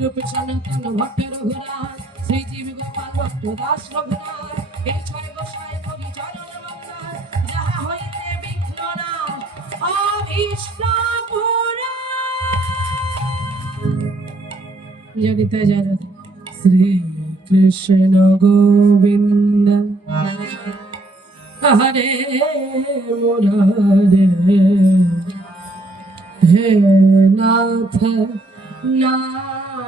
শ্রীরূপ সনাতন ভট্ট রঘুনাথ শ্রীজীব গোপাল ভট্ট দাস রঘুনাথ এই ছয় গোসাই করি চরণ মঙ্গল যাহা হইতে বিঘ্ন না অভীষ্ট পুরা জড়িত জড়িত শ্রী কৃষ্ণ গোবিন্দ হরে মুরারে হে নাথ নারায়ণ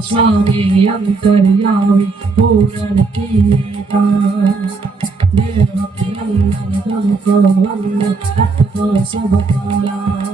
स्वामी अंतर्यामी पूर्ण किएगा देवकी नंदन तुमको वंदन सबको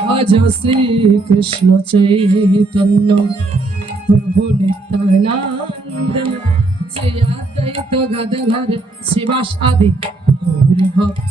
ভজ শ্রী কৃষ্ণ চৈতন্য প্রভু নিত্যানন্দ শ্রী অদ্বৈত গদাধর শিবাস গৌর ভক্ত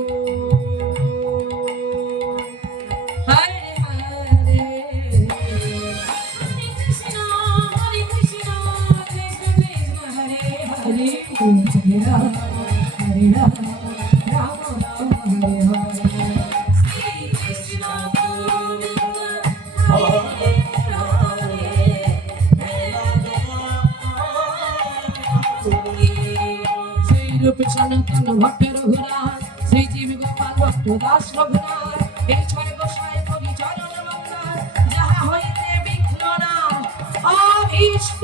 রাম রাম হরে হরে শ্রী রূপ সনাতন ভট্ট দাস রঘুনাথ এই ছয় গোসাই পরিচরণ মঙ্গল যাহা হইতে বিঘ্ন না অভীষ্ট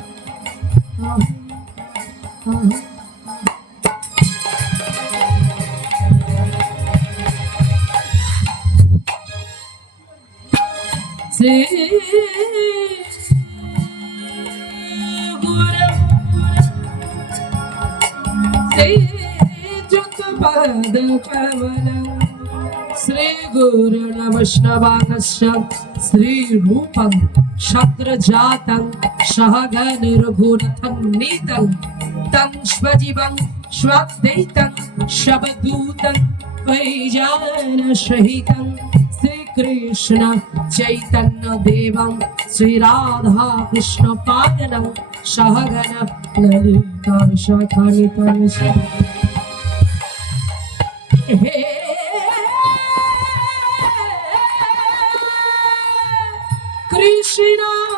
श्री गुरु श्रीगुरुणवैष्णवानस्य श्रीरूपं शक्रजातं सहगन रघुरथन्नीतं तं स्वजीवं स्वद्वैतं शबदूतं वैजानसहितं श्रीकृष्ण चैतन्यदेवं श्रीराधा कृष्णपादनं सहगन ललिता शाखानितं हे कृष्ण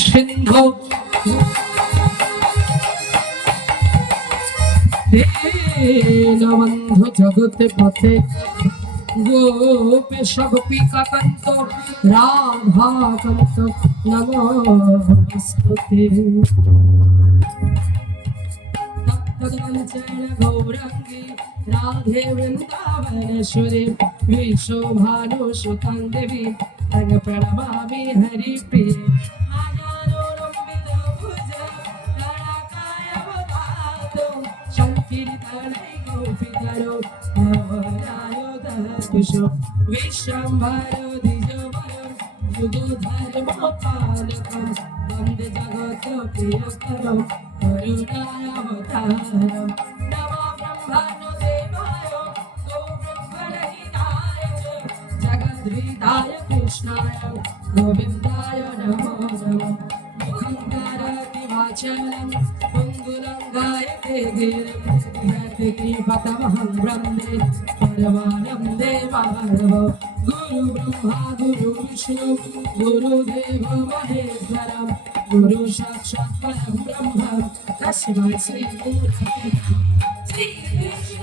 सिंधु দীনবন্ধু জগতে পথে গোপেশ গোপিকাকান্ত রাধাকান্ত নমস্তে তপ্তকাঞ্চন গৌরাঙ্গী, রাধে বৃন্দাবনেশ্বরী, বিশ্বভানু সুতাং দেবী তং প্রণমামি হরি প্রিয়। আজানুরম্বিত ভুজ তারাকায় অবতাত সংকীর্তনে গোপিতরো নবরায়োধকুশ বিশ্বম্ভর দ্বিজবর যুগধর্ম পালকম বন্দে कृष्णाय गोविन्दाय नमो नमः मुखं कारति वाचनं पुङ्गुलं गायते गिरिपतमहं ब्रह्मे परमानं देवानव गुरु ब्रह्मा गुरु विष्णु गुरुदेव महेश्वरं गुरु साक्षात् परं ब्रह्म तस्मै श्रीगुरवे Shrikrishna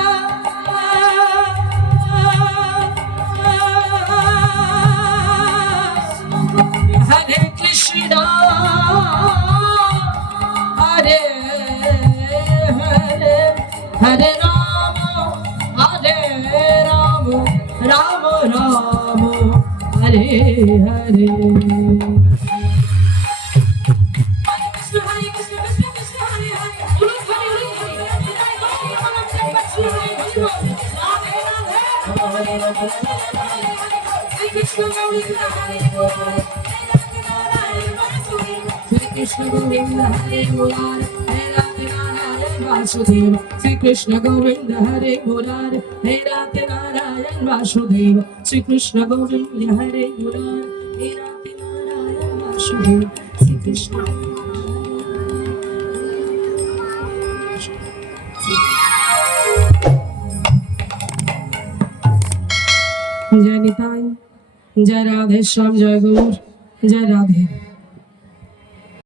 Hare Hare Rama Hare Rama Rama Rama Hare Hare Krishna Hare Krishna Krishna Krishna Hare Hare Ulu Hare Ulu Hare Hare Krishna Hare Krishna Hare Krishna Govinda Hare Krishna Govinda Hare Murar Hare Radhe Vasudev Sri Krishna Govinda Hare Murar Hare Radhe Narayan Vasudev Sri Krishna Govinda Hare Murar Hare Radhe Narayan Vasudev Sri Krishna জয় নিতাই জয় রাধেশ্যাম জয় গৌর জয় রাধে